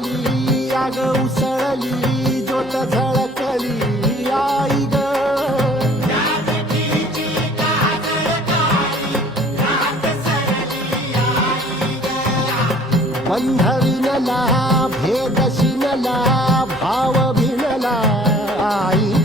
उसळली आग उसळली ज्योत झळकली आई ग बंधविनला भेद शिनला भाव भिनला आई